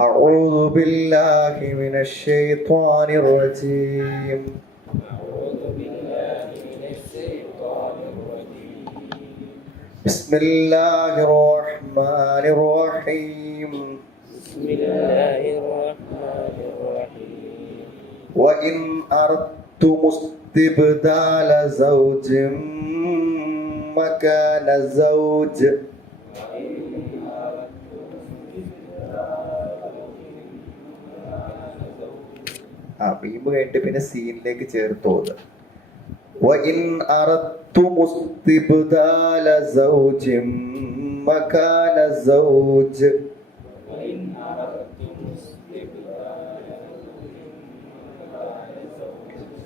أعوذ بالله من الشيطان الرجيم. بسم الله الرحمن الرحيم. بسم الله الرحمن الرحيم وإن أردتم استبدال زوج مكان زوج ആ മീമ് കഴിഞ്ഞിട്ട് പിന്നെ സീനിലേക്ക് ചേർത്തോത് وإن أردتم استبدال زوج مكان زوج وإن أردتم استبدال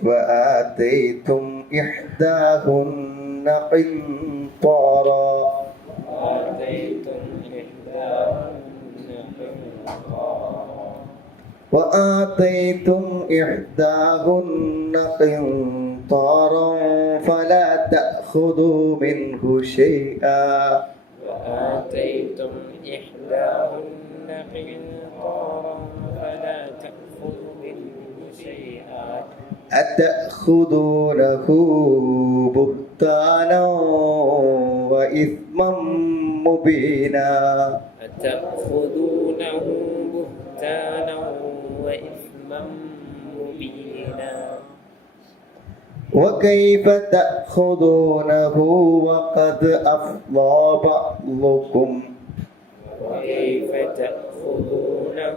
وآتيتم إحداهن قنطارا وآتيتم إحداهن قنطارا فلا تأخذوا منه شيئا. وآتيتم إحداهن قنطارا فلا تأخذوا منه شيئا. أتأخذونه بهتانا وإثما مبينا. أتأخذونه بهتانا وإثما مبينا. وكيف تأخذونه وقد أفضى بعضكم؟ وكيف تأخذونه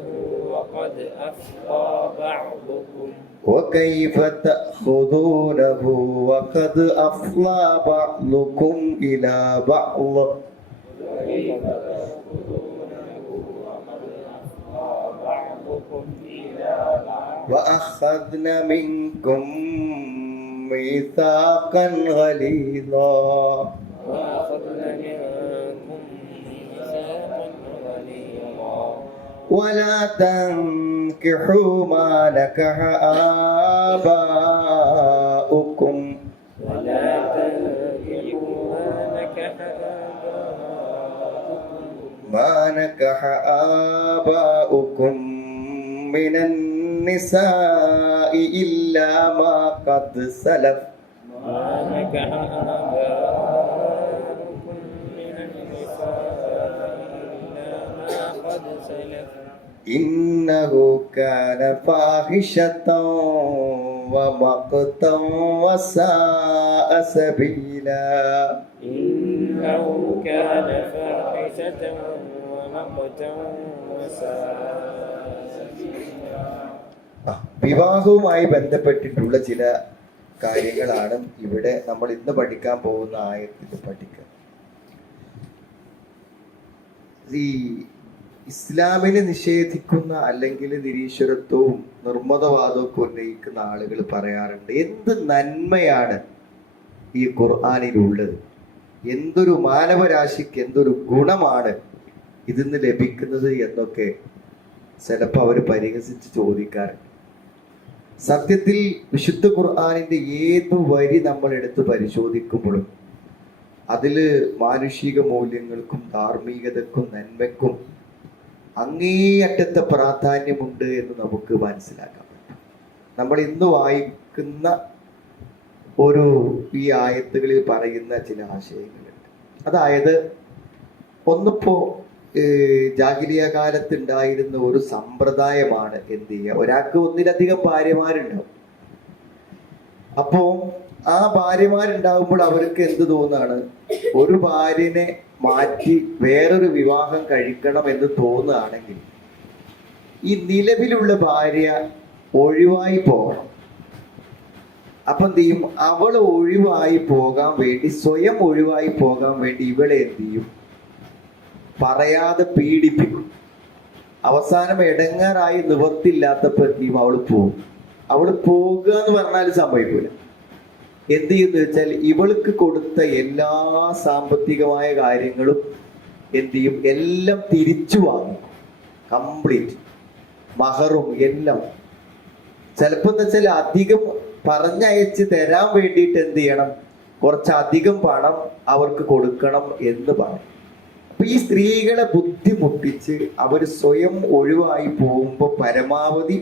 وقد أفضى بعضكم؟ وكيف تأخذونه وقد أفضى بعضكم إلى بعض؟ وكيف تأخذونه وقد أفضى بعضكم إلى بعض وأخذن منكم ميثاقا غليظا وأخذنا منكم ميثاقا غليظا. ولا تنكحوا ما نكح آباؤكم. ولا تنكحوا ما نكح آباؤكم. ما نكح آباؤكم. من النساء إلا ما قد سلف. ما إنه كان فاحشة ومقتا وساء سبيلا. إنه كان فاحشة ومقتا وساء ആ, വിവാഹവുമായി ബന്ധപ്പെട്ടിട്ടുള്ള ചില കാര്യങ്ങളാണ് ഇവിടെ നമ്മൾ ഇന്ന് പഠിക്കാൻ പോകുന്ന ആയത്തിൽ പഠിക്കുക. ഈ ഇസ്ലാമിനെ നിഷേധിക്കുന്ന അല്ലെങ്കിൽ നിരീശ്വരത്വവും നിർമ്മതവാദവും ഉന്നയിക്കുന്ന ആളുകൾ പറയാറുണ്ട് എന്ത് നന്മയാണ് ഈ ഖുർആാനിലുള്ളത്? എന്തൊരു മാനവരാശിക്ക് എന്തൊരു ഗുണമാണ് ഇതിന്ന് ലഭിക്കുന്നത് എന്നൊക്കെ ചിലപ്പോൾ അവർ പരിഹസിച്ച് ചോദിക്കാറുണ്ട്. സത്യത്തിൽ വിശുദ്ധ ഖുർആാനിന്റെ ഏത് വരി നമ്മൾ എടുത്ത് പരിശോധിക്കുമ്പോഴും അതിൽ മാനുഷിക മൂല്യങ്ങൾക്കും ധാർമ്മികതക്കും നന്മയ്ക്കും അങ്ങേയറ്റത്തെ പ്രാധാന്യമുണ്ട് എന്ന് നമുക്ക് മനസ്സിലാക്കാം നമ്മൾ ഇന്ന് വായിക്കുന്ന ഒരു ഈ ആയത്തുകളിൽ പറയുന്ന ചില ആശയങ്ങളുണ്ട്. അതായത് ഒന്നിപ്പോ ജാഹിലിയ കാലത്ത് ഉണ്ടായിരുന്ന ഒരു സമ്പ്രദായമാണ് എന്ത് ചെയ്യുക? ഒരാൾക്ക് ഒന്നിലധികം ഭാര്യമാരുണ്ടാവും. അപ്പോ ആ ഭാര്യമാരുണ്ടാവുമ്പോൾ അവർക്ക് എന്ത് തോന്നാണ്? ഒരു ഭാര്യനെ മാറ്റി വേറൊരു വിവാഹം കഴിക്കണം എന്ന് തോന്നുകയാണെങ്കിൽ ഈ നിലവിലുള്ള ഭാര്യ ഒഴിവായി പോകണം. അപ്പൊ എന്ത് ചെയ്യും? അവൾ ഒഴിവായി പോകാൻ വേണ്ടി സ്വയം ഒഴിവായി പോകാൻ വേണ്ടി ഇവളെ എന്ത് ചെയ്യും? പറയാതെ പീഡിപ്പിക്കും അവസാനം ഇടങ്ങാറായി നിവർത്തില്ലാത്തപ്പോ എന്ത് ചെയ്യും അവൾ പോകും അവൾ പോകുക എന്ന് പറഞ്ഞാൽ സംഭവിക്കൂല. എന്ത് ചെയ്യുന്ന വെച്ചാൽ ഇവൾക്ക് കൊടുത്ത എല്ലാ സാമ്പത്തികമായ കാര്യങ്ങളും എന്ത് ചെയ്യും? എല്ലാം തിരിച്ചു വാങ്ങും. കംപ്ലീറ്റ്. മഹറും എല്ലാം. ചിലപ്പോ എന്താ വെച്ചാൽ അധികം പറഞ്ഞയച്ച് തരാൻ വേണ്ടിയിട്ട് എന്ത് ചെയ്യണം? കുറച്ചധികം പണം അവർക്ക് കൊടുക്കണം എന്ന് പറയും. അപ്പൊ ഈ സ്ത്രീകളെ ബുദ്ധിമുട്ടിച്ച് അവർ സ്വയം ഒഴിവായി പോകുമ്പോൾ പരമാവധി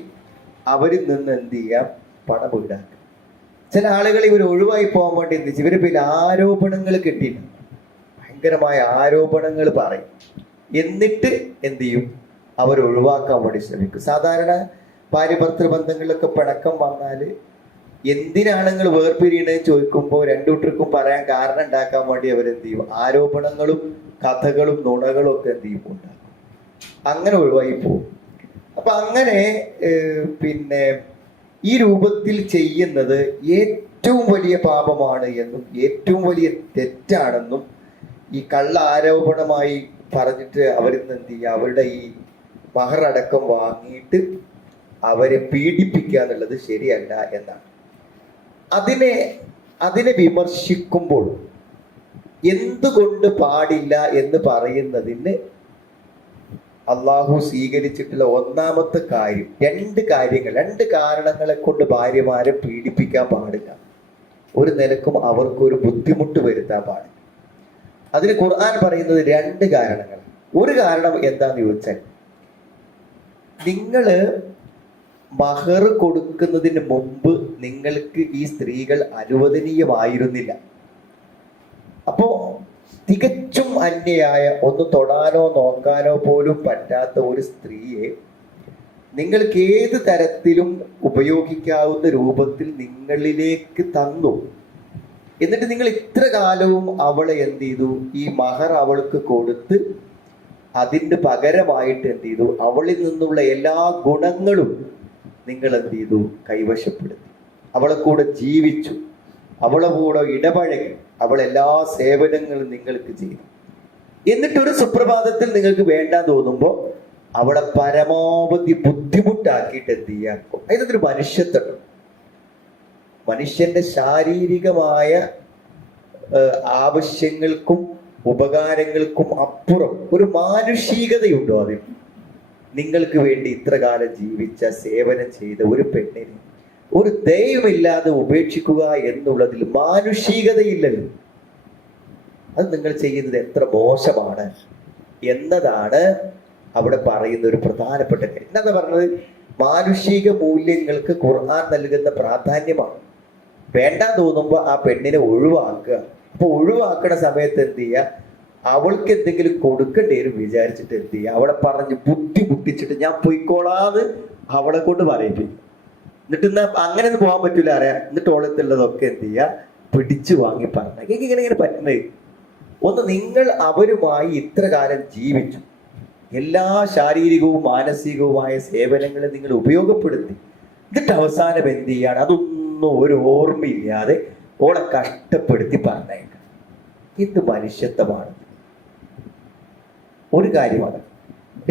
അവരിൽ നിന്ന് എന്ത് ചെയ്യാം? പണം ഈടാക്കുക ചില ആളുകൾ ഇവർ ഒഴിവായി പോകാൻ വേണ്ടി എന്ത്? ഇവർ പിന്നെ ആരോപണങ്ങൾ കിട്ടിയിട്ടുണ്ട്. ഭയങ്കരമായ ആരോപണങ്ങൾ പറയും. എന്നിട്ട് എന്ത് ചെയ്യും? അവർ ഒഴിവാക്കാൻ വേണ്ടി ശ്രമിക്കും. സാധാരണ ഭാര്യ ഭർത്തൃ ബന്ധങ്ങളിലൊക്കെ പിണക്കം വന്നാൽ എന്തിനാണ് നിങ്ങൾ വേർപിരിയണെന്ന് ചോദിക്കുമ്പോൾ രണ്ടു കൂട്ടർക്കും പറയാൻ കാരണം ഉണ്ടാക്കാൻ വേണ്ടി അവരെന്ത് ചെയ്യും? ആരോപണങ്ങളും കഥകളും നുണകളും ഒക്കെ എന്ത് ചെയ്യും? ഉണ്ടാക്കും. അങ്ങനെ ഒഴിവായി പോകും. അപ്പൊ അങ്ങനെ പിന്നെ ഈ രൂപത്തിൽ ചെയ്യുന്നത് ഏറ്റവും വലിയ പാപമാണ് എന്നും ഏറ്റവും വലിയ തെറ്റാണെന്നും ഈ കള്ള ആരോപണമായി പറഞ്ഞിട്ട് അവരിൽ നിന്ന് എന്ത് ചെയ്യുക? അവരുടെ ഈ മഹറടക്കം വാങ്ങിയിട്ട് അവരെ പീഡിപ്പിക്കുക എന്നുള്ളത് ശരിയല്ല എന്നാണ്. അതിനെ അതിനെ വിമർശിക്കുമ്പോൾ എന്തുകൊണ്ട് പാടില്ല എന്ന് പറയുന്നതിന് അള്ളാഹു സ്വീകരിച്ചിട്ടുള്ള ഒന്നാമത്തെ കാര്യം രണ്ട് കാര്യങ്ങൾ രണ്ട് കാരണങ്ങളെ കൊണ്ട് ഭാര്യമാരെ പീഡിപ്പിക്കാൻ പാടില്ല. ഒരു നിലക്കും അവർക്കൊരു ബുദ്ധിമുട്ട് വരുത്താൻ പാടില്ല. അതിന് ഖുർആൻ പറയുന്നത് രണ്ട് കാരണങ്ങൾ. ഒരു കാരണം എന്താന്ന് ചോദിച്ചാൽ നിങ്ങൾ മഹർ കൊടുക്കുന്നതിന് മുമ്പ് നിങ്ങൾക്ക് ഈ സ്ത്രീകൾ അനുവദനീയമായിരുന്നില്ല. അപ്പോ തികച്ചും അന്യയായ ഒന്ന് തൊടാനോ നോക്കാനോ പോലും പറ്റാത്ത ഒരു സ്ത്രീയെ നിങ്ങൾക്ക് ഏത് തരത്തിലും ഉപയോഗിക്കാവുന്ന രൂപത്തിൽ നിങ്ങളിലേക്ക് തന്നു. എന്നിട്ട് നിങ്ങൾ ഇത്ര കാലവും അവളെ എന്ത് ചെയ്തു? ഈ മഹർ അവൾക്ക് കൊടുത്ത് അതിന് പകരമായിട്ട് എന്ത് ചെയ്തു? അവളിൽ നിന്നുള്ള എല്ലാ ഗുണങ്ങളും നിങ്ങൾ എന്ത് ചെയ്തു കൈവശപ്പെടുത്തി. അവളെ കൂടെ ജീവിച്ചു. അവളെ കൂടെ ഇടപഴകി. അവൾ എല്ലാ സേവനങ്ങളും നിങ്ങൾക്ക് ചെയ്തു. എന്നിട്ട് ഒരു സുപ്രഭാതത്തിൽ നിങ്ങൾക്ക് വേണ്ട തോന്നുമ്പോൾ അവളെ പരമാവധി ബുദ്ധിമുട്ടാക്കിയിട്ട് എന്ത് ചെയ്യാൻ അതിനൊരു മനുഷ്യത്വം. മനുഷ്യന്റെ ശാരീരികമായ ആവശ്യങ്ങൾക്കും ഉപകാരങ്ങൾക്കും അപ്പുറം ഒരു മാനുഷികതയുണ്ടോ അതിൽ നിങ്ങൾക്ക് വേണ്ടി ഇത്ര കാലം ജീവിച്ച സേവനം ചെയ്ത ഒരു പെണ്ണിനെ ഒരു ദയവുമില്ലാതെ ഉപേക്ഷിക്കുക എന്നുള്ളതിൽ മാനുഷികതയില്ലല്ലോ. അത് നിങ്ങൾ ചെയ്യുന്നത് എത്ര മോശമാണ് എന്നതാണ് അവിടെ പറയുന്ന ഒരു പ്രധാനപ്പെട്ട കാര്യം. എന്താ പറഞ്ഞത് മാനുഷിക മൂല്യങ്ങൾക്ക് ഖുർആൻ നൽകുന്ന പ്രാധാന്യമാണ്. വേണ്ട തോന്നുമ്പോൾ ആ പെണ്ണിനെ ഒഴിവാക്കുക. അപ്പൊ ഒഴിവാക്കണ സമയത്ത് എന്ത് ചെയ്യുക? അവൾക്ക് എന്തെങ്കിലും കൊടുക്കേണ്ടി വരും വിചാരിച്ചിട്ട് എന്ത് ചെയ്യുക അവളെ പറഞ്ഞ് ബുദ്ധിമുട്ടിച്ചിട്ട് ഞാൻ പൊയ്ക്കോളാന്ന് അവളെ കൊണ്ട് പറയിപ്പിക്കും. എന്നിട്ട് എന്നാ അങ്ങനെ ഒന്നും പോകാൻ പറ്റൂല അറിയാം. എന്നിട്ട് ഓളത്തുള്ളതൊക്കെ എന്ത് ചെയ്യുക പിടിച്ചു വാങ്ങി പറഞ്ഞ ഇങ്ങനെ ഇങ്ങനെ പറ്റുന്നത് ഒന്ന് നിങ്ങൾ അവരുമായി ഇത്ര കാലം ജീവിച്ചു. എല്ലാ ശാരീരികവും മാനസികവുമായ സേവനങ്ങളെ നിങ്ങൾ ഉപയോഗപ്പെടുത്തി. എന്നിട്ട് അവസാനം എന്ത് ചെയ്യാണ്? അതൊന്നും ഒരു ഓർമ്മയില്ലാതെ ഓളെ കഷ്ടപ്പെടുത്തി പറഞ്ഞേക്കാം. ഇത് മനുഷ്യത്വമാണ്. ഒരു കാര്യമാണ്.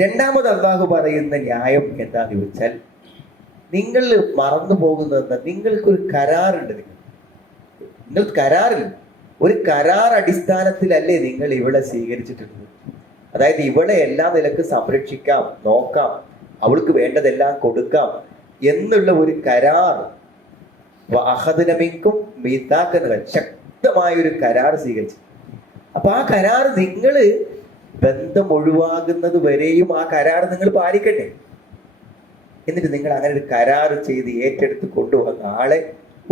രണ്ടാമത് അള്ളാഹു പറയുന്ന ന്യായം എന്താന്ന് ചോദിച്ചാൽ നിങ്ങൾ മറന്നു പോകുന്നതെന്ന് നിങ്ങൾക്കൊരു കരാറുണ്ട് നിങ്ങൾ നിങ്ങൾ കരാറില്ല. ഒരു കരാർ അടിസ്ഥാനത്തിലല്ലേ നിങ്ങൾ ഇവിടെ സ്വീകരിച്ചിട്ടുള്ളത്. അതായത് ഇവിടെ എല്ലാ നിലയ്ക്ക് സംരക്ഷിക്കാം നോക്കാം അവൾക്ക് വേണ്ടതെല്ലാം കൊടുക്കാം എന്നുള്ള ഒരു കരാർ. അഹദനമിക്കും മീതാക്കനുകൾ ശക്തമായ ഒരു കരാർ സ്വീകരിച്ചു അപ്പൊ ആ കരാർ നിങ്ങൾ ബന്ധം ഒഴിവാകുന്നത് വരെയും ആ കരാർ നിങ്ങൾ പാലിക്കട്ടെ. എന്നിട്ട് നിങ്ങൾ അങ്ങനെ ഒരു കരാർ ചെയ്ത് ഏറ്റെടുത്ത് കൊണ്ടുവന്ന ആളെ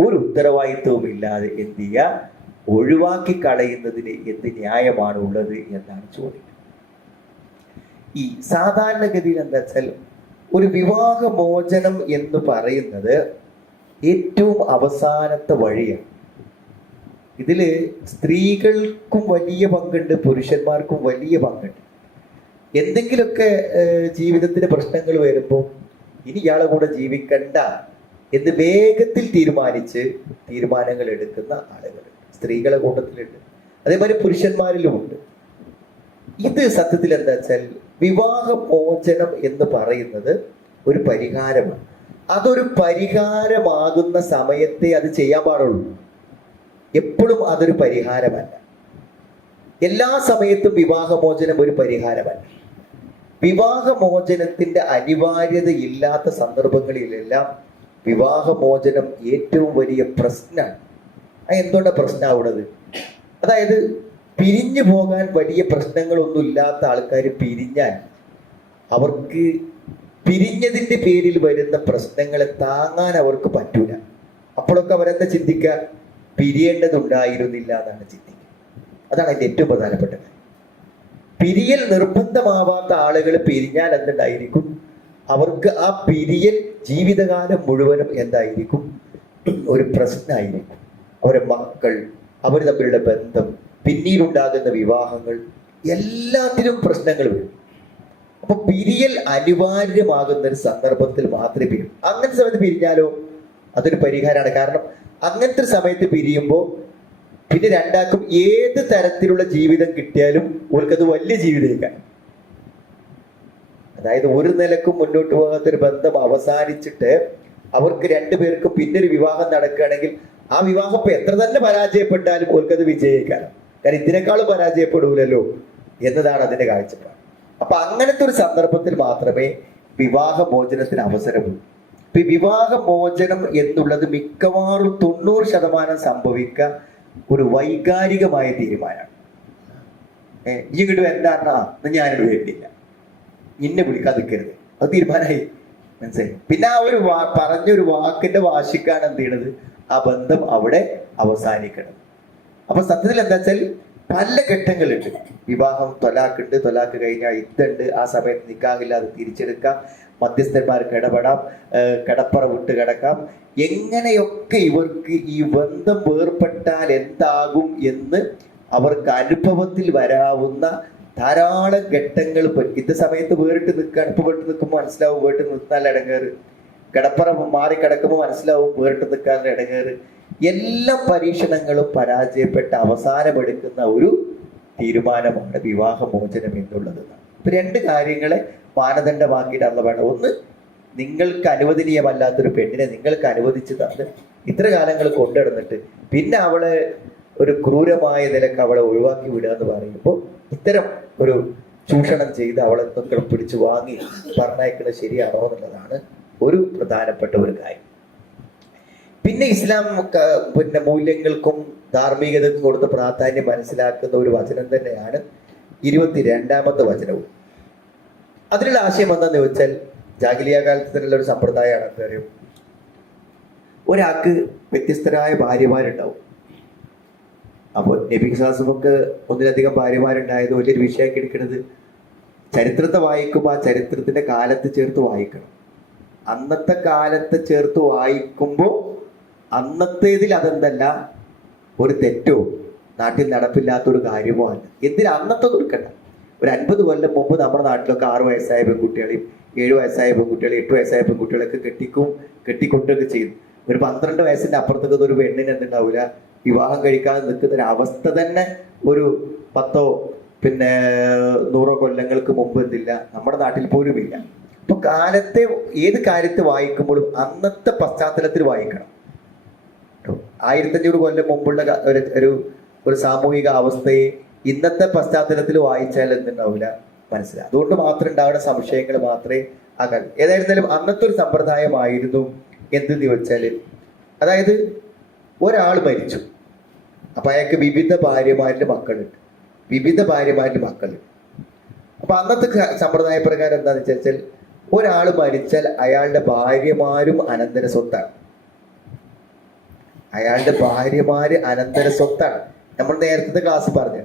ഒരു ഉത്തരവാദിത്വവും ഇല്ലാതെ എന്ത് ചെയ്യുക? ഒഴിവാക്കി കളയുന്നതിന് എന്ത് ന്യായമാണ് ഉള്ളത് എന്നാണ് ചോദ്യം. ഈ സാധാരണഗതിയിൽ എന്താ വെച്ചാൽ ഒരു വിവാഹമോചനം എന്ന് പറയുന്നത് ഏറ്റവും അവസാനത്തെ വഴിയാണ്. ഇതിൽ സ്ത്രീകൾക്കും വലിയ പങ്കുണ്ട് പുരുഷന്മാർക്കും വലിയ പങ്കുണ്ട്. എന്തെങ്കിലുമൊക്കെ ജീവിതത്തിലെ പ്രശ്നങ്ങൾ വരുമ്പോൾ ഇനി ഇയാളെ കൂടെ ജീവിക്കണ്ട എന്ന് വേഗത്തിൽ തീരുമാനിച്ച് തീരുമാനങ്ങൾ എടുക്കുന്ന ആളുകൾ സ്ത്രീകളെ കൂട്ടത്തിലുണ്ട്. അതേമാതിരി പുരുഷന്മാരിലുമുണ്ട് ഇത് സത്യത്തിൽ എന്താ വെച്ചാൽ വിവാഹമോചനം എന്ന് പറയുന്നത് ഒരു പരിഹാരമാണ്. അതൊരു പരിഹാരമാകുന്ന സമയത്തെ അത് ചെയ്യാൻ പാടുള്ളൂ. എപ്പോഴും അതൊരു പരിഹാരമല്ല. എല്ലാ സമയത്തും വിവാഹമോചനം ഒരു പരിഹാരമല്ല. വിവാഹമോചനത്തിന്റെ അനിവാര്യത ഇല്ലാത്ത സന്ദർഭങ്ങളിലെല്ലാം വിവാഹമോചനം ഏറ്റവും വലിയ പ്രശ്നമാണ്. അത് എന്തുകൊണ്ടാണ് പ്രശ്നമാവുന്നത് അതായത് പിരിഞ്ഞു പോകാൻ വലിയ പ്രശ്നങ്ങളൊന്നും ഇല്ലാത്ത ആൾക്കാർ പിരിഞ്ഞാൽ അവർക്ക് പിരിഞ്ഞതിന്റെ പേരിൽ വരുന്ന പ്രശ്നങ്ങളെ താങ്ങാൻ അവർക്ക് പറ്റൂല. അപ്പോഴൊക്കെ അവരെന്താ ചിന്തിക്കുക? പിരിയേണ്ടതുണ്ടായിരുന്നില്ല എന്നാണ് ചിന്തിക്കുക അതാണ് അതിന്റെ ഏറ്റവും പ്രധാനപ്പെട്ടത് പിരിയൽ നിർബന്ധമാവാത്ത ആളുകൾ പിരിഞ്ഞാൽ എന്തുണ്ടായിരിക്കും? അവർക്ക് ആ പിരിയൽ ജീവിതകാലം മുഴുവനും എന്തായിരിക്കും? ഒരു പ്രശ്നമായിരിക്കും. അവരെ മക്കൾ അവർ തമ്മിലുള്ള ബന്ധം പിന്നീടുണ്ടാകുന്ന വിവാഹങ്ങൾ എല്ലാത്തിലും പ്രശ്നങ്ങൾ വരും. അപ്പൊ പിരിയൽ അനിവാര്യമാകുന്ന ഒരു സന്ദർഭത്തിൽ മാത്രമേ പിരിയും. അങ്ങനത്തെ സമയത്ത് പിരിഞ്ഞാലോ? അതൊരു പരിഹാരമാണ്. കാരണം അങ്ങനത്തെ ഒരു സമയത്ത് പിരിയുമ്പോൾ പിന്നെ രണ്ടാക്കും ഏത് തരത്തിലുള്ള ജീവിതം കിട്ടിയാലും ഓൾക്കത് വലിയ ജീവിതമേക്കാൻ അതായത് ഒരു നിലക്കും മുന്നോട്ട് പോകാത്ത ഒരു ബന്ധം അവസാനിച്ചിട്ട് അവർക്ക് രണ്ടുപേർക്കും പിന്നെ ഒരു വിവാഹം നടക്കുകയാണെങ്കിൽ ആ വിവാഹം ഇപ്പൊ എത്ര തന്നെ പരാജയപ്പെട്ടാലും ഓർക്കത് വിജയിക്കാനും കാരണം ഇതിനേക്കാളും പരാജയപ്പെടൂലല്ലോ എന്നതാണ് അതിന്റെ കാഴ്ചപ്പാട്. അപ്പൊ അങ്ങനത്തെ ഒരു സന്ദർഭത്തിൽ മാത്രമേ വിവാഹ മോചനത്തിന് അവസരമുള്ളൂ. ഇപ്പൊ ഈ വിവാഹ മോചനം എന്നുള്ളത് മിക്കവാറും തൊണ്ണൂറ് ശതമാനം സംഭവിക്കുക ഒരു വൈകാരികമായ തീരുമാനമാണ്. ഈ ഇങ്ങോട്ട് എന്താ ഞാനിവിടെ വേണ്ടില്ല ഇന്നെ വിളിക്കാൻ നിൽക്കരുത് അത് തീരുമാനമായി. മനസ്സിലായി? പിന്നെ ആ ഒരു വാ പറഞ്ഞൊരു വാക്കിന്റെ വാശിക്കാണ് എന്ത് ചെയ്യണത്? ആ ബന്ധം അവിടെ അവസാനിക്കണം. അപ്പൊ സത്യത്തിൽ എന്താ വെച്ചാൽ പല ഘട്ടങ്ങളുണ്ട് വിവാഹം തൊലാക്കുണ്ട് തൊലാക്ക് കഴിഞ്ഞാൽ ഇതുണ്ട് ആ സമയത്ത് നിൽക്കാകില്ല അത് തിരിച്ചെടുക്കാം. മധ്യസ്ഥന്മാർക്ക് ഇടപെടാം കിടപ്പറ വിട്ട് കിടക്കാം. എങ്ങനെയൊക്കെ ഇവർക്ക് ഈ ബന്ധം വേർപെട്ടാൽ എന്താകും എന്ന് അവർക്ക് അനുഭവത്തിൽ വരാവുന്ന ധാരാളം ഘട്ടങ്ങൾ ഇന്ന സമയത്ത് വേറിട്ട് നിൽക്കുക ഇപ്പൊ നിൽക്കുമ്പോൾ മനസ്സിലാവും വേറിട്ട് നിന്നാൽ ഇടങ്ങേറ്. കിടപ്പറ മാറി കിടക്കുമ്പോൾ മനസ്സിലാവും വേറിട്ട് നിൽക്കാൻ ഇടങ്ങേറ്. എല്ലാ പരീക്ഷണങ്ങളും പരാജയപ്പെട്ട് അവസാനമെടുക്കുന്ന ഒരു തീരുമാനമാണ് വിവാഹമോചനം എന്നുള്ളത്. രണ്ട് കാര്യങ്ങളെ മാനദണ്ഡമാക്കിയിട്ടാണ് വേണം ഒന്ന് നിങ്ങൾക്ക് അനുവദനീയമല്ലാത്തൊരു പെണ്ണിനെ നിങ്ങൾക്ക് അനുവദിച്ചു തന്ന് ഇത്ര കാലങ്ങൾ കൊണ്ടിടന്നിട്ട്. പിന്നെ അവളെ ഒരു ക്രൂരമായ നിലയ്ക്ക് അവളെ ഒഴിവാക്കി വിടുക എന്ന് പറയുമ്പോൾ ഇത്തരം ഒരു ചൂഷണം ചെയ്ത് അവളെ എന്തെങ്കിലും പിടിച്ചു വാങ്ങി പറഞ്ഞയക്കുന്നത് ശരിയാണോ എന്നുള്ളതാണ് ഒരു പ്രധാനപ്പെട്ട ഒരു കാര്യം. പിന്നെ ഇസ്ലാം പിന്നെ മൂല്യങ്ങൾക്കും ധാർമ്മികതയ്ക്കും കൊടുത്ത പ്രാധാന്യം മനസ്സിലാക്കുന്ന ഒരു വചനം തന്നെയാണ് ഇരുപത്തിരണ്ടാമത്തെ വചനവും. അതിലുള്ള ആശയം എന്താന്ന് ചോദിച്ചാൽ ജാഗിലിയ കാലത്തിലുള്ള ഒരു സമ്പ്രദായമാണ് എന്താ പറയും ഒരാൾക്ക് വ്യത്യസ്തരായ ഭാര്യമാരുണ്ടാവും. അപ്പോൾ നബി സാസമൊക്കെ ഒന്നിലധികം ഭാര്യമാരുണ്ടായത് വലിയൊരു വിഷയമാക്കി എടുക്കുന്നത് ചരിത്രത്തെ വായിക്കുമ്പോൾ ആ ചരിത്രത്തിന്റെ കാലത്ത് ചേർത്ത് വായിക്കണം. അന്നത്തെ കാലത്ത് ചേർത്ത് വായിക്കുമ്പോൾ അന്നത്തേതിൽ അതെന്തല്ല ഒരു തെറ്റോ നാട്ടിൽ നടപ്പില്ലാത്ത ഒരു കാര്യമോ അല്ല എന്തിനാ അന്നത്തെ കൊടുക്കണ്ട ഒരു അൻപത് കൊല്ലം മുമ്പ് നമ്മുടെ നാട്ടിലൊക്കെ ആറ് വയസ്സായ പെൺകുട്ടികളെയും ഏഴ് വയസ്സായ പെൺകുട്ടികളെയും എട്ട് വയസ്സായ പെൺകുട്ടികളൊക്കെ കെട്ടിക്കും കെട്ടിക്കൊണ്ടൊക്കെ ചെയ്തു ഒരു പന്ത്രണ്ട് വയസ്സിന്റെ അപ്പുറത്തൊക്കെ ഒരു പെണ്ണിന് എന്തുണ്ടാവില്ല വിവാഹം കഴിക്കാതെ നിൽക്കുന്ന ഒരു അവസ്ഥ തന്നെ ഒരു പത്തോ പിന്നെ നൂറോ കൊല്ലങ്ങൾക്ക് മുമ്പ് എന്തില്ല. നമ്മുടെ നാട്ടിൽ പോലും ഇല്ല. അപ്പൊ കാലത്തെ ഏത് കാര്യത്തെ വായിക്കുമ്പോഴും അന്നത്തെ പശ്ചാത്തലത്തിൽ വായിക്കണം. ആയിരത്തഞ്ഞൂറ് കൊല്ലം മുമ്പുള്ള ഒരു ഒരു സാമൂഹിക അവസ്ഥയെ ഇന്നത്തെ പശ്ചാത്തലത്തിൽ വായിച്ചാൽ എന്തുണ്ടാവില്ല? മനസ്സിലാവും. അതുകൊണ്ട് മാത്രം ഉണ്ടാവുന്ന സംശയങ്ങൾ മാത്രമേ അകൽ. ഏതായിരുന്നാലും അന്നത്തെ ഒരു സമ്പ്രദായമായിരുന്നു എന്തെന്ന് ചോദിച്ചാൽ അതായത് ഒരാൾ മരിച്ചു. അപ്പൊ അയാൾക്ക് വിവിധ ഭാര്യമാരുടെ മക്കളുണ്ട്. വിവിധ ഭാര്യമാരുടെ മക്കളുണ്ട്. അപ്പൊ അന്നത്തെ സമ്പ്രദായ പ്രകാരം എന്താണെന്ന് വെച്ചാൽ ഒരാൾ മരിച്ചാൽ അയാളുടെ ഭാര്യമാരും അനന്തര സ്വത്താണ്. അയാളുടെ ഭാര്യമാര് അനന്തര സ്വത്താണ്. നമ്മൾ നേരത്തെ ക്ലാസ് പറഞ്ഞു.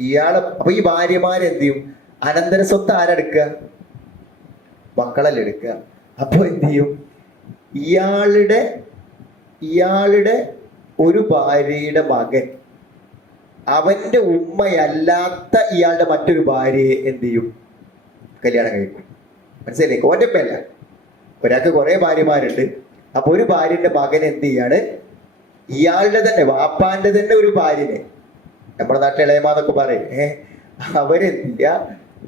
ഇയാൾ അപ്പൊ ഈ ഭാര്യമാരെന്ത് ചെയ്യും? അനന്തര സ്വത്ത് ആരെടുക്കുക മക്കളല്ലേ എടുക്കുക. അപ്പോൾ എന്ത് ചെയ്യും? ഇയാളുടെ ഇയാളുടെ ഒരു ഭാര്യയുടെ മകൻ അവന്റെ ഉമ്മയല്ലാത്ത ഇയാളുടെ മറ്റൊരു ഭാര്യയെ എന്ത് ചെയ്യും? കല്യാണം കഴിക്കും. മനസ്സിലായില്ലേ? പേല്ല ഒരാൾക്ക് കുറെ ഭാര്യമാരുണ്ട്. അപ്പൊ ഒരു ഭാര്യന്റെ മകൻ എന്ത് ചെയ്യാണ്? ഇയാളുടെ തന്നെ വാപ്പാന്റെ തന്നെ ഒരു ഭാര്യനെ. നമ്മുടെ നാട്ടിൽ ഇളയമാന്നൊക്കെ പറയും ഏഹ് അവരെന്തില്ല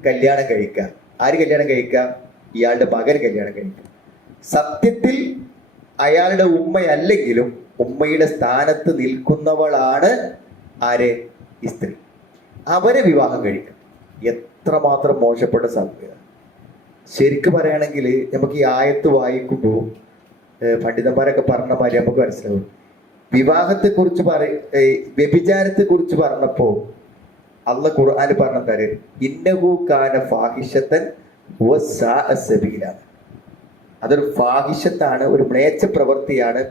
കല്യാണം കഴിക്കുക ആര് കല്യാണം കഴിക്കുക ഇയാളുടെ മകൻ കല്യാണം കഴിക്കുക സത്യത്തിൽ അയാളുടെ ഉമ്മയല്ലെങ്കിലും ഉമ്മയുടെ സ്ഥാനത്ത് നിൽക്കുന്നവളാണ് ആര്? ഈ സ്ത്രീ. അവരെ വിവാഹം കഴിക്കും. എത്രമാത്രം മോശപ്പെട്ട സാധ്യത ശരിക്കും പറയുകയാണെങ്കിൽ നമുക്ക് ഈ ആയത്ത് വായിക്കുമ്പോൾ പണ്ഡിതന്മാരൊക്കെ പറഞ്ഞ മാതിരി നമുക്ക് മനസ്സിലാവും. വിവാഹത്തെ കുറിച്ച് പറ വ്യഭിചാരത്തെ കുറിച്ച് പറഞ്ഞപ്പോ അള്ള ഖുർആൻ കാര്യം ഇന്നഹു കാന ഫാഹിഷത്തൻ അതൊരു ഫാഹിഷത്താണ് ഒരു മ്ലേച്ഛ പ്രവൃത്തിയാണ്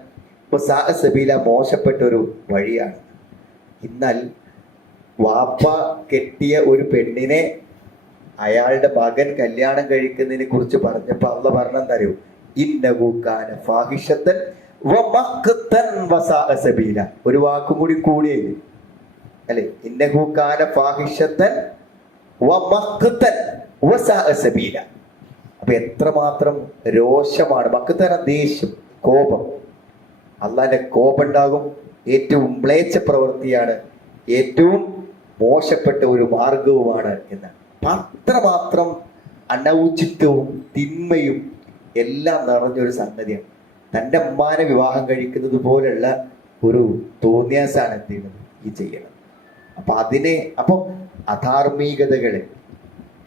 മോശപ്പെട്ട ഒരു വഴിയാണ്. എന്നാൽ വാപ്പ കെട്ടിയ ഒരു പെണ്ണിനെ അയാളുടെ മകൻ കല്യാണം കഴിക്കുന്നതിനെ കുറിച്ച് പറഞ്ഞപ്പോ അള്ള പറഞ്ഞു ഇന്നഹൂ കാന ഫാഹിഷത്തൻ ഒരു വാക്കും കൂടി കൂടിയേ. അല്ലെ? ഇന്ന ഹൂക്കാന ഫാഹിഷത്തൻ അപ്പൊ എത്രമാത്രം രോഷമാണ്. മക്കുത്തന ദേഷ്യം കോപം. അള്ളാന്റെ കോപം ഉണ്ടാകും. ഏറ്റവും മ്ലേച്ച പ്രവൃത്തിയാണ്. ഏറ്റവും മോശപ്പെട്ട ഒരു മാർഗവുമാണ് എന്ന്. അത്രമാത്രം അനൗചിത്വവും തിന്മയും എല്ലാം നിറഞ്ഞൊരു സംഗതിയാണ്. തന്റെ അമ്മാനെ വിവാഹം കഴിക്കുന്നത് പോലുള്ള ഒരു തോന്നിയാസാണ് എന്ത് ചെയ്യുന്നത്? ഈ ചെയ്യണം. അപ്പൊ അതിനെ അപ്പൊ അധാർമികതകളെ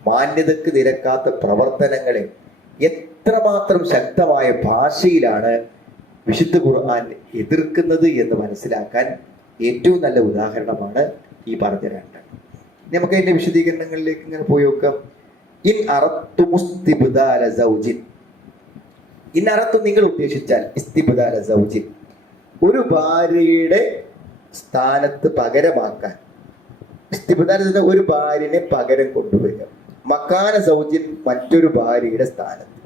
മാന്യതക്ക് നിരക്കാത്ത പ്രവർത്തനങ്ങളെ എത്രമാത്രം ശക്തമായ ഭാഷയിലാണ് വിശുദ്ധ ഖുർആൻ എതിർക്കുന്നത് എന്ന് മനസ്സിലാക്കാൻ ഏറ്റവും നല്ല ഉദാഹരണമാണ് ഈ പറഞ്ഞ രണ്ട്. നമുക്ക് അതിന്റെ വിശദീകരണങ്ങളിലേക്ക് ഇങ്ങനെ പോയി നോക്കാം. ഇൻ അറത്തു നിങ്ങൾ ഉദ്ദേശിച്ചാൽ ഇസ്തിബ്ദാല സൗജിൻ ഒരു ഭാര്യയുടെ സ്ഥാനത്ത് പകരമാക്കാൻ ഇസ്തിബ്ദാല ഒരു ഭാര്യനെ പകരം കൊണ്ടുവരിക. മക്കാന സൗജിൻ മറ്റൊരു ഭാര്യയുടെ സ്ഥാനത്ത്.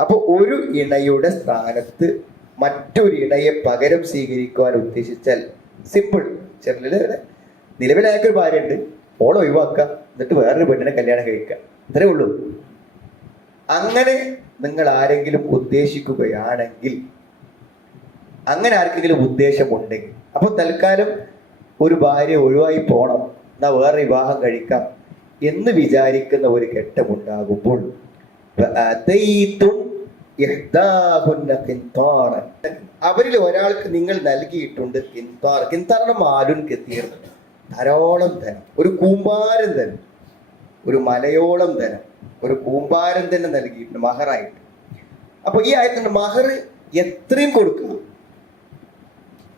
അപ്പോൾ ഒരു ഇണയുടെ സ്ഥാനത്ത് മറ്റൊരു ഇണയെ പകരം സ്വീകരിക്കുവാൻ ഉദ്ദേശിച്ചാൽ സിമ്പിൾ ചെറിയ അയാൾക്ക് ഒരു ഭാര്യ ഉണ്ട് ഓളെ ഒഴിവാക്കുക. എന്നിട്ട് വേറൊരു പെണ്ണിനെ കല്യാണം കഴിക്കുക. ഇത്രേ ഉള്ളൂ. അങ്ങനെ നിങ്ങൾ ആരെങ്കിലും ഉദ്ദേശിക്കുകയാണെങ്കിൽ അങ്ങനെ ആർക്കെങ്കിലും ഉദ്ദേശമുണ്ടെങ്കിൽ. അപ്പൊ തൽക്കാലം ഒരു ഭാര്യ ഒഴിവായി പോണം. എന്നാ വേറെ വിവാഹം കഴിക്കാം എന്ന് വിചാരിക്കുന്ന ഒരു ഘട്ടമുണ്ടാകുമ്പോൾ. അവരിൽ ഒരാൾക്ക് നിങ്ങൾ നൽകിയിട്ടുണ്ട് കിന്താർ കിന്താറിന് മാലുൻ കെത്തിയർ ധാരാളം ധനം. ഒരു കൂമ്പാരം ധനം. ഒരു മലയോളം ധനം. ഒരു കൂമ്പാരം തന്നെ നൽകിയിട്ടുണ്ട് മഹറായിട്ട്. അപ്പൊ ഈ ആയത്തിന്റെ മഹർ എത്രയും കൊടുക്കുക.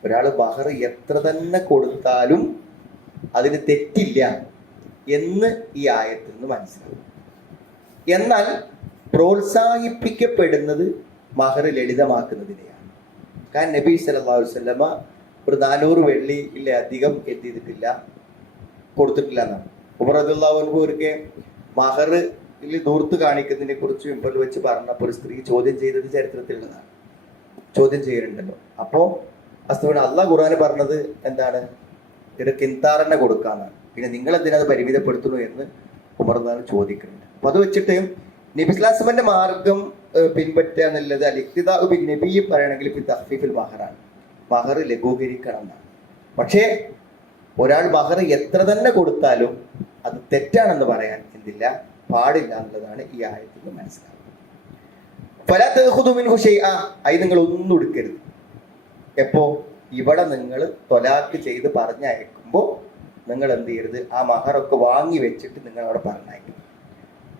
ഒരാൾ മഹർ എത്ര തന്നെ കൊടുത്താലും അതിന് തെറ്റില്ല എന്ന് ഈ ആയത്തിൽ നിന്ന് മനസ്സിലാവും. എന്നാൽ പ്രോത്സാഹിപ്പിക്കപ്പെടുന്നത് മഹർ ലളിതമാക്കുന്നതിനെയാണ്. കാരണം നബി സല്ലല്ലാഹു അലൈഹി വസല്ലമ ഒരു നാനൂറ് വെള്ളി ഇല്ല അധികം എന്ത് ചെയ്തിട്ടില്ല? കൊടുത്തിട്ടില്ല എന്നാണ്. ഉമറദുല്ലാഹുൻകു ഒരിക്കൽ മഹറിൽ ദൂർത്ത് കാണിക്കുന്നതിനെ കുറിച്ച് മുമ്പിൽ വെച്ച് പറഞ്ഞപ്പോൾ ഒരു സ്ത്രീ ചോദ്യം ചെയ്തത് ചരിത്രത്തിലുള്ളതാണ് ചോദ്യം ചെയ്യുന്നുണ്ടല്ലോ അപ്പോ അസ്തുവിന് അല്ല ഖുറാൻ പറഞ്ഞത് എന്താണ്? ഇത് കിന്താറന്നെ കൊടുക്കാന്നാണ്. പിന്നെ നിങ്ങൾ എന്തിനത് പരിമിതപ്പെടുത്തുന്നു എന്ന് ഉമർദാൻ ചോദിക്കുന്നുണ്ട്. അപ്പൊ അത് വെച്ചിട്ട് നബിസ്ലാസ്മന്റെ മാർഗം പിൻപറ്റുക എന്നുള്ളത് അലിഖ്തിദാ ബിൻ നബി പറയണമെങ്കിൽ ഇപ്പൊ തഹ്ഫീഫുൽ മഹറാണ് മഹർ ലഘൂകരിക്കണം എന്നാണ് പക്ഷേ ഒരാൾ മഹർ എത്ര തന്നെ കൊടുത്താലും അത് തെറ്റാണെന്ന് പറയാൻ എന്തില്ല. പാടില്ല എന്നുള്ളതാണ് ഈ ആയത്തിൽ മനസ്സിലാക്കുന്നത്. അത് നിങ്ങൾ ഒന്നും എടുക്കരുത്. എപ്പോ? ഇവിടെ നിങ്ങൾ തൊലാക്ക് ചെയ്ത് പറഞ്ഞയക്കുമ്പോൾ നിങ്ങൾ എന്ത് ചെയ്യരുത്? ആ മഹറൊക്കെ വാങ്ങി വെച്ചിട്ട് നിങ്ങൾ അവിടെ പറഞ്ഞയക്കും.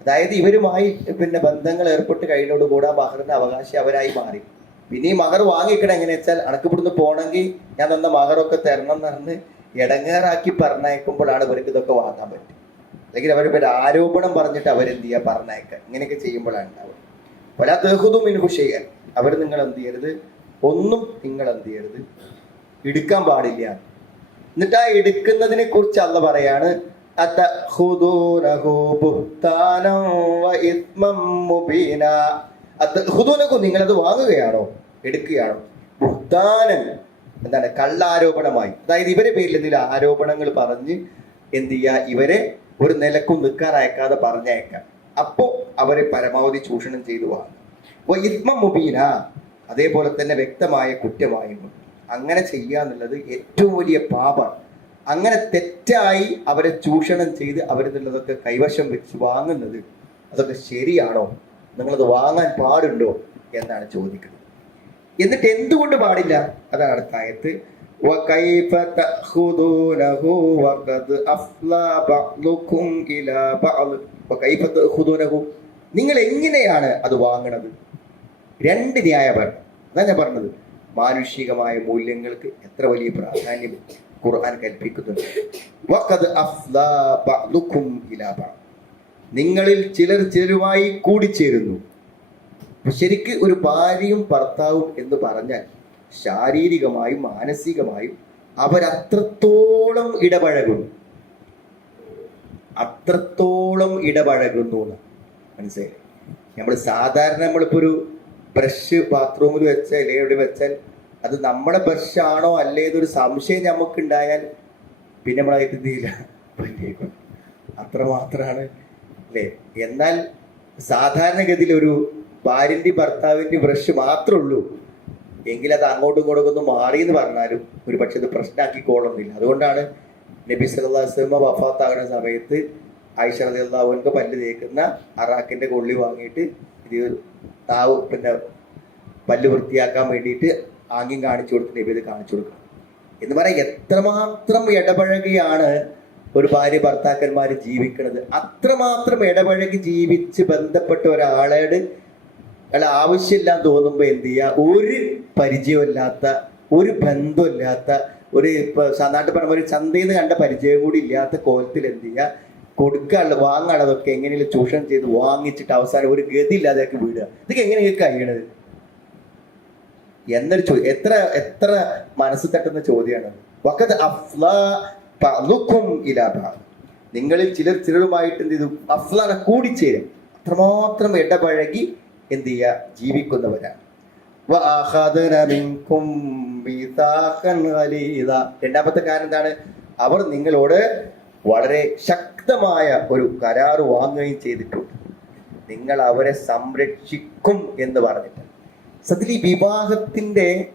അതായത് ഇവരുമായി പിന്നെ ബന്ധങ്ങൾ ഏർപ്പെട്ട് കഴിഞ്ഞോടുകൂടെ കൂടാ മഹറിന്റെ അവകാശി അവരായി മാറി. പിന്നെ ഈ മഹർ വാങ്ങിക്കണം എങ്ങനെ വെച്ചാൽ അണക്കിപ്പിടുന്ന് പോണെങ്കിൽ ഞാൻ തന്ന മഹറൊക്കെ തരണം എന്ന് പറഞ്ഞ് ഇടങ്ങേറാക്കി പറഞ്ഞയക്കുമ്പോഴാണ് ഇവർക്ക് ഇതൊക്കെ വാങ്ങാൻ പറ്റും അല്ലെങ്കിൽ അവർ ഒരു ആരോപണം പറഞ്ഞിട്ട് അവരെന്ത് ചെയ്യുക പറഞ്ഞേക്ക ഇങ്ങനെയൊക്കെ ചെയ്യുമ്പോഴാണ് ഉണ്ടാവുക. പല ഇനി ഇൻഹുഷയ്യൻ അവർ നിങ്ങൾ എന്ത് ചെയ്യരുത്? ഒന്നും നിങ്ങൾ എന്ത് ചെയ്യരുത്? എടുക്കാൻ പാടില്ല. എന്നിട്ട് ആ എടുക്കുന്നതിനെ കുറിച്ച് അല്ല പറയാണ് നിങ്ങളത് വാങ്ങുകയാണോ? എടുക്കുകയാണോ? ബുഹ്താനൻ എന്താണ്? കള്ളാരോപണമായി. അതായത് ഇവരെ പേരിൽ എന്തെങ്കിലും ആരോപണങ്ങൾ പറഞ്ഞ് എന്ത് ചെയ്യുക ഇവരെ ഒരു നിലക്കും നിൽക്കാൻ അയക്കാതെ പറഞ്ഞയക്കാം അപ്പോ അവരെ പരമാവധി ചൂഷണം ചെയ്തു വാങ്ങും. അപ്പൊ ഇത്മ മുബീന അതേപോലെ തന്നെ വ്യക്തമായ കുറ്റമായും അങ്ങനെ ചെയ്യുക എന്നുള്ളത് ഏറ്റവും വലിയ പാപമാണ്. അങ്ങനെ തെറ്റായി അവരെ ചൂഷണം ചെയ്ത് അവരിൽ അവരിന്നുള്ളതൊക്കെ കൈവശം വെച്ച് വാങ്ങുന്നത് അതൊക്കെ ശരിയാണോ? നിങ്ങളത് വാങ്ങാൻ പാടുണ്ടോ? എന്നാണ് ചോദിക്കുന്നത്. എന്നിട്ട് എന്തുകൊണ്ട് പാടില്ല? അതാണ് അടുത്ത وَكَيْفَ تَأْخُذُونَهُ وَقَدْ أَفْضَى بَعْضُكُمْ إِلَى بَعْضٍ وَكَيْفَ تَأْخُذُونَهُ നിങ്ങൾ എങ്ങനെയാണ് അത് വാങ്ങണത് രണ്ട് ന്യായ പറഞ്ഞു അതാ ഞാൻ പറഞ്ഞത് മാനുഷികമായ മൂല്യങ്ങൾക്ക് എത്ര വലിയ പ്രാധാന്യം ഖുർആൻ കൽപ്പിക്കുന്നുണ്ട് വഖദ് അഫ്ലാ ബഅ്ദുക്കും ഇലാ ബഅദ്. നിങ്ങളിൽ ചിലർ ചിലരുമായി കൂടിച്ചേരുന്നു അപ്പൊ ശരിക്ക് ഒരു ഭാര്യയും ഭർത്താവും എന്ന് പറഞ്ഞാൽ ശാരീരികമായും മാനസികമായും അവരത്രത്തോളം ഇടപഴകുന്നു. അത്രത്തോളം ഇടപഴകുന്നു എന്ന്. മനസ്സിലായി നമ്മൾ സാധാരണ നമ്മളിപ്പോ ഒരു ബ്രഷ് ബാത്റൂമിൽ വെച്ചാൽ എവിടെ വെച്ചാൽ അത് നമ്മുടെ ആണോ അല്ലേ എന്നൊരു സംശയം നമുക്ക് ഉണ്ടായാൽ പിന്നെ നമ്മൾ എത്തുന്നില്ല അത്രമാത്രമാണ് അല്ലേ? എന്നാൽ സാധാരണഗതിയിൽ ഒരു ഭാര്യന്റെ ഭർത്താവിന്റെ ബ്രഷ് മാത്രമേ ഉള്ളൂ. എങ്കിൽ അത് അങ്ങോട്ടും ഇങ്ങോട്ടും ഒന്ന് മാറി എന്ന് പറഞ്ഞാലും ഒരു പക്ഷെ അത് പ്രശ്നമാക്കിക്കോളുന്നില്ല അതുകൊണ്ടാണ് നബി വസല്ലം വഫാത്താകുന്ന സമയത്ത് ആയിഷ അലി അള്ളാഹുവിന്റെ പല്ല് തേക്കുന്ന അറാക്കിന്റെ കൊള്ളി വാങ്ങിയിട്ട് ഇത് താവ് പിന്നെ പല്ല് വൃത്തിയാക്കാൻ വേണ്ടിയിട്ട് ആംഗ്യം കാണിച്ചു കൊടുത്ത് നബി ഇത് കാണിച്ചു കൊടുക്കണം എന്ന് പറയാൻ എത്രമാത്രം ഇടപഴകിയാണ് ഒരു ഭാര്യ ഭർത്താക്കന്മാർ ജീവിക്കുന്നത് അത്രമാത്രം ഇടപഴകി ജീവിച്ച് ബന്ധപ്പെട്ട ഒരാളോട് അയാൾ ആവശ്യമില്ലാന്ന് തോന്നുമ്പോൾ എന്ത് ചെയ്യുക ഒരു പരിചയമില്ലാത്ത ഒരു ബന്ധമില്ലാത്ത ഒരു ഇപ്പൊ നാട്ടിൽ പറഞ്ഞ ഒരു ചന്തയിൽ നിന്ന് കണ്ട പരിചയം കൂടി ഇല്ലാത്ത കോലത്തിൽ എന്ത് ചെയ്യുക കൊടുക്കാനുള്ള വാങ്ങാനുള്ളതൊക്കെ എങ്ങനെയുള്ള ചൂഷണം ചെയ്ത് വാങ്ങിച്ചിട്ട് അവസാനം ഒരു ഗതി ഇല്ലാതെയൊക്കെ വീടുക. ഇതൊക്കെ എങ്ങനെയൊക്കെ കഴിയണത്? എന്നൊരു ചോദ്യം എത്ര എത്ര മനസ്സ് തട്ടുന്ന ചോദ്യമാണ്. വക്കത്ത് അഫ്ലും ബഅ്ദുക്കും ഇലാ ബഅദ്. നിങ്ങളിൽ ചിലർ ചിലരുമായിട്ട് എന്ത് ചെയ്തു? അഫ്ലാന കൂടിച്ചേരും. അത്രമാത്രം ഇടപഴകി എന്ത് ചെയ്യുക ജീവിക്കുന്നവരാണ്. രണ്ടാമത്തെ കാര്യം എന്താണ്? അവർ നിങ്ങളോട് വളരെ ശക്തമായ ഒരു കരാറ് വാങ്ങുകയും ചെയ്തിട്ടുണ്ട്. നിങ്ങൾ അവരെ സംരക്ഷിക്കും എന്ന് പറഞ്ഞിട്ട്. സത്യത്തിൽ ഈ വിവാഹത്തിന്റെ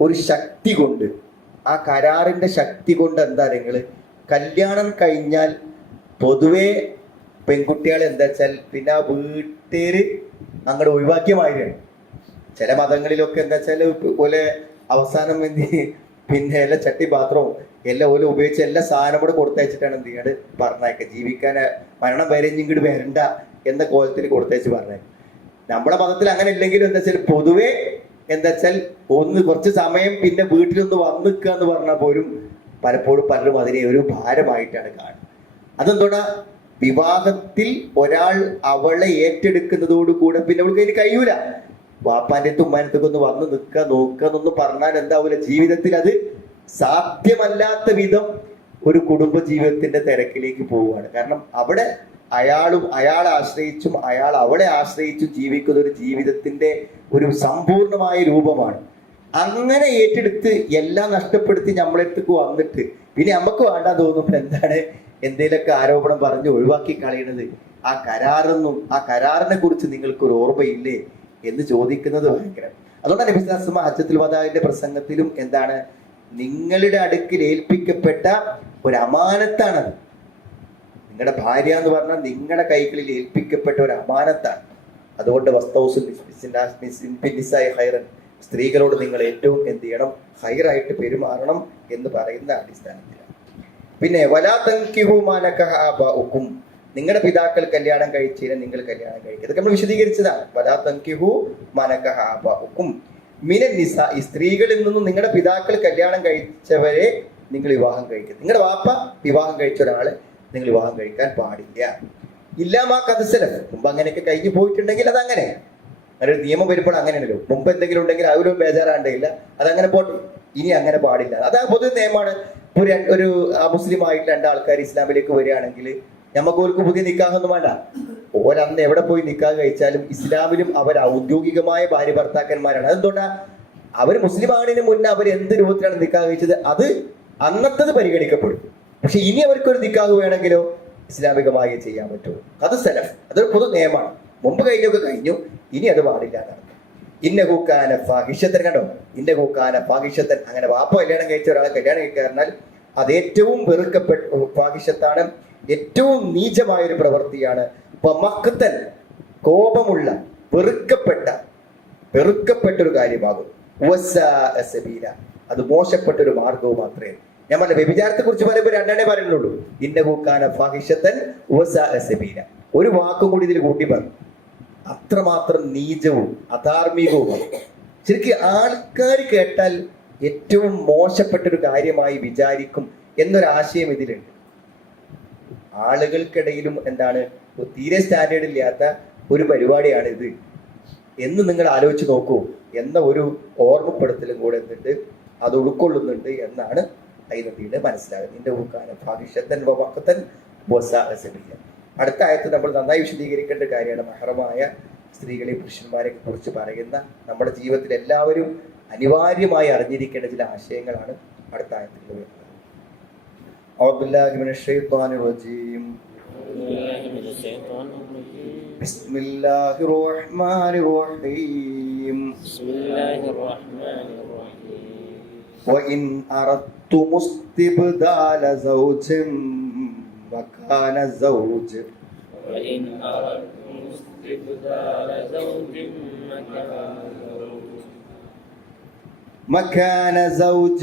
ഒരു ശക്തി കൊണ്ട് ആ കരാറിന്റെ ശക്തി കൊണ്ട് എന്താ നിങ്ങൾ? കല്യാണം കഴിഞ്ഞാൽ പൊതുവേ പെൺകുട്ടികൾ എന്താ വെച്ചാൽ പിന്നെ ആ അങ്ങോട്ട് ഒഴിവാക്കിയ മാതിരിയാണ് ചില മതങ്ങളിലൊക്കെ എന്താ വെച്ചാൽ പോലെ അവസാനം എന്ത് പിന്നെ എല്ലാ ചട്ടി പാത്രവും എല്ലാം ഓല ഉപയോഗിച്ച് എല്ലാ സാധനം കൂടെ കൊടുത്തയച്ചിട്ടാണ് എന്ത് ചെയ്യാണ്ട് പറഞ്ഞേക്ക ജീവിക്കാൻ മരണം വരെ ഇങ്ങോട്ട് വരണ്ട എന്ന കോലത്തിൽ കൊടുത്തയച്ച് പറഞ്ഞേക്കും നമ്മുടെ മതത്തിൽ അങ്ങനെ ഇല്ലെങ്കിലും എന്താ വെച്ചാൽ പൊതുവെ എന്താ വെച്ചാൽ ഒന്ന് കുറച്ച് സമയം പിന്നെ വീട്ടിലൊന്ന് വന്നു നിൽക്കുക എന്ന് പറഞ്ഞാൽ പോലും പലപ്പോഴും പലരും അതിനെ ഒരു ഭാരമായിട്ടാണ് കാണുന്നത്. അതെന്തോടാ വിവാഹത്തിൽ ഒരാൾ അവളെ ഏറ്റെടുക്കുന്നതോടുകൂടെ പിന്നെ അവൾക്ക് അതിന് കഴിയൂല. വാപ്പാന്റെ തുമ്മാനത്തൊക്കെ ഒന്ന് വന്ന് നിൽക്കുക നോക്കുക എന്നൊന്ന് പറഞ്ഞാൽ എന്താവൂല. ജീവിതത്തിൽ അത് സാധ്യമല്ലാത്ത വിധം ഒരു കുടുംബ ജീവിതത്തിന്റെ തിരക്കിലേക്ക് പോവുകയാണ്. കാരണം അവിടെ അയാളും അയാളെ ആശ്രയിച്ചും അയാൾ അവളെ ആശ്രയിച്ചും ജീവിക്കുന്ന ഒരു ജീവിതത്തിന്റെ ഒരു സമ്പൂർണമായ രൂപമാണ്. അങ്ങനെ ഏറ്റെടുത്ത് എല്ലാം നഷ്ടപ്പെടുത്തി നമ്മളെടുത്തേക്ക് വന്നിട്ട് പിന്നെ നമുക്ക് വേണ്ട തോന്നുമ്പോൾ എന്താണ്? എന്തേലൊക്കെ ആരോപണം പറഞ്ഞ് ഒഴിവാക്കി കളയണത്. ആ കരാറെന്നും ആ കരാറിനെ കുറിച്ച് നിങ്ങൾക്കൊരു ഓർമ്മയില്ലേ എന്ന് ചോദിക്കുന്നത് ഭയങ്കര. അതുകൊണ്ട് നബിസ്ലാസ്മ ഹജ്ജത്തുൽ വദാവിന്റെ പ്രസംഗത്തിലും എന്താണ്? നിങ്ങളുടെ അടുക്കിൽ ഏൽപ്പിക്കപ്പെട്ട ഒരു അമാനത്താണത്. നിങ്ങളുടെ ഭാര്യ എന്ന് പറഞ്ഞാൽ നിങ്ങളുടെ കൈകളിൽ ഏൽപ്പിക്കപ്പെട്ട ഒരു അമാനത്താണ്. അതുകൊണ്ട് വസ്തൗസുൽ സ്ത്രീകളോട് നിങ്ങൾ ഏറ്റവും എന്ത് ചെയ്യണം? ഹൈറായിട്ട് പെരുമാറണം എന്ന് പറയുന്ന അടിസ്ഥാനത്തിലാണ്. പിന്നെ വലാതങ്കിഹുമാനക്കും നിങ്ങളുടെ പിതാക്കൾ കല്യാണം കഴിച്ചതിനെ നിങ്ങൾ കല്യാണം കഴിക്കുക ഇതൊക്കെ നമ്മൾ വിശദീകരിച്ചതാണ്. വലാതങ്കിഹു തൻകിഹു മാനക്കും മിന നിസ ഈ സ്ത്രീകളിൽ നിന്നും നിങ്ങളുടെ പിതാക്കൾ കല്യാണം കഴിച്ചവരെ നിങ്ങൾ വിവാഹം കഴിക്കുക നിങ്ങളുടെ വാപ്പ വിവാഹം കഴിച്ച ഒരാളെ നിങ്ങൾ വിവാഹം കഴിക്കാൻ പാടില്ല. ഇല്ലാമാ കഥസരം മുമ്പ് അങ്ങനെയൊക്കെ കഴിഞ്ഞു പോയിട്ടുണ്ടെങ്കിൽ അത് അങ്ങനെ ഒരു നിയമം വരുമ്പോൾ അങ്ങനെയാണല്ലോ. മുമ്പ് എന്തെങ്കിലും ഉണ്ടെങ്കിൽ അതിലും ബേജാറാണ്ടില്ല അതങ്ങനെ പോട്ടെ. ഇനി അങ്ങനെ പാടില്ല. അതാ പൊതു നിയമമാണ്. ഇപ്പൊ ഒരു മുസ്ലിം ആയിട്ട് രണ്ടാൾക്കാർ ഇസ്ലാമിലേക്ക് വരികയാണെങ്കിൽ നമുക്ക് ഓർക്ക് പുതിയ നിക്കാഹൊന്നും വേണ്ട. ഓരന്ന് എവിടെ പോയി നിക്കാഹ് കഴിച്ചാലും ഇസ്ലാമിലും അവർ ഔദ്യോഗികമായ ഭാര്യ ഭർത്താക്കന്മാരാണ്. അതെന്തുകൊണ്ടാ? അവർ മുസ്ലിം ആണിന് മുന്നേ അവർ എന്ത് രൂപത്തിലാണ് നിക്കാഹ് കഴിച്ചത്? അത് അന്നത്തത് പരിഗണിക്കപ്പെടും. പക്ഷെ ഇനി അവർക്കൊരു നിക്കാഹ് വേണമെങ്കിലോ ഇസ്ലാമികമായി ചെയ്യാൻ പറ്റുമോ അത് സലഫ്. അതൊരു പൊതു നിയമമാണ്. മുമ്പ് കഴിഞ്ഞൊക്കെ കഴിഞ്ഞു. ഇനി അത് പാടില്ല എന്നാണ്. ഇന്ന കൂക്കാന ഫാഹിഷത്തൻ കണ്ടോ? ഇന്ന കൂക്കാന ഫാഹിഷത്തൻ. അങ്ങനെ വാപ്പ കല്യാണം കഴിച്ച ഒരാളെ കല്യാണം കഴിക്കാറിനാൽ അത് ഏറ്റവും വെറുക്കപ്പെട്ട ഫാഹിഷത്താണ് ഏറ്റവും നീചമായ ഒരു പ്രവൃത്തിയാണ് മക്കത്തൻ കോപമുള്ള വെറുക്കപ്പെട്ട വെറുക്കപ്പെട്ട ഒരു കാര്യമാകും. അത് മോശപ്പെട്ട ഒരു മാർഗവും മാത്രമേ. ഞാൻ പറഞ്ഞ വ്യഭിചാരത്തെ കുറിച്ച് പറയുമ്പോൾ രണ്ടെണ്ണേ പറയുന്നുള്ളൂ. ഇന്ന കൂക്കാന ഫാഹിഷത്തൻ. ഒരു വാക്കും കൂടി ഇതിൽ കൂട്ടി പറഞ്ഞു അത്രമാത്രം നീചവും അധാർമികവുമാണ് ശരിക്കും ആൾക്കാർ കേട്ടാൽ ഏറ്റവും മോശപ്പെട്ട ഒരു കാര്യമായി വിചാരിക്കും എന്നൊരാശയം ഇതിലുണ്ട്. ആളുകൾക്കിടയിലും എന്താണ് തീരെ സ്റ്റാൻഡേർഡ് ഇല്ലാത്ത ഒരു പരിപാടിയാണ് ഇത് എന്ന് നിങ്ങൾ ആലോചിച്ച് നോക്കൂ. എന്ന ഒരു ഓർമ്മപ്പെടുത്തലും കൂടെ എന്നിട്ട് അത് ഉൾക്കൊള്ളുന്നുണ്ട് എന്നാണ് ഐനബിയുടെ മനസ്സിലാകുന്നത്. നിന്റെ ഉൾക്കാനം ഭാവിഷ്യത്തൻ വക്കത്തൻ അടുത്ത ആയത്ത് നമ്മൾ നന്നായി വിശദീകരിക്കേണ്ട ഒരു കാര്യമാണ് മഹറമായ സ്ത്രീകളെ പുരുഷന്മാരെ കുറിച്ച് പറയുന്ന നമ്മുടെ ജീവിതത്തിൽ എല്ലാവരും അനിവാര്യമായി അറിഞ്ഞിരിക്കേണ്ട ചില ആശയങ്ങളാണ് അടുത്ത ആയത്തിൽ വരുന്നത് أعوذ بالله من الشيطان الرجيم بالله من الشيطان الرجيم بسم الله الرحمن الرحيم بسم الله الرحمن الرحيم وإن أردتم استبدال زوج مكان زوج وإن أردتم استبدال زوج مكان زوج. مكان زوج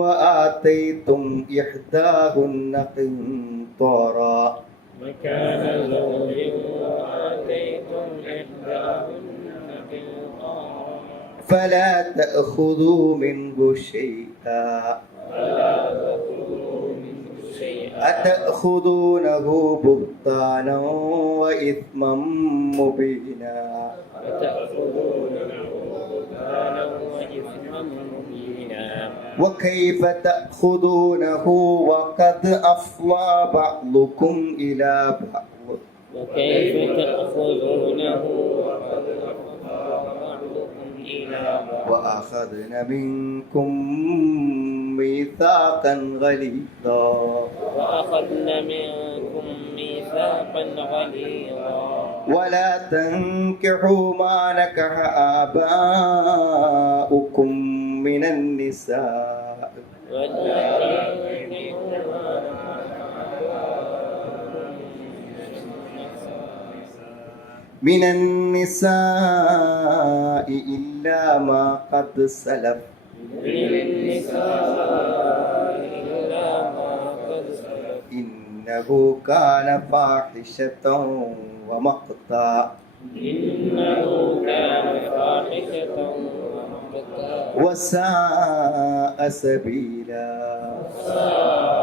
وآتيتم إحداهن قنطارا. مكان زوج وآتيتم إحداهن قنطارا. فلا تأخذوا منه شيئا. فلا تأخذوا أتأخذونه بهتانا وإثما مبينا؟ وكيف تأخذونه وقد أفضى بعضكم إلى بعض؟ وكيف تأخذونه وقد أفضى بعضكم إلى بعض؟ وأخذن منكم ميثاقا غليظا. وأخذن منكم ميثاقا غليظا. ولا تنكحوا ما نكح آباؤكم من النساء. من النساء إلا ما قد سلف. إنه كان فاحشة ومقتا إنه كان فاحشة ومقتا وساء سبيلا. وساء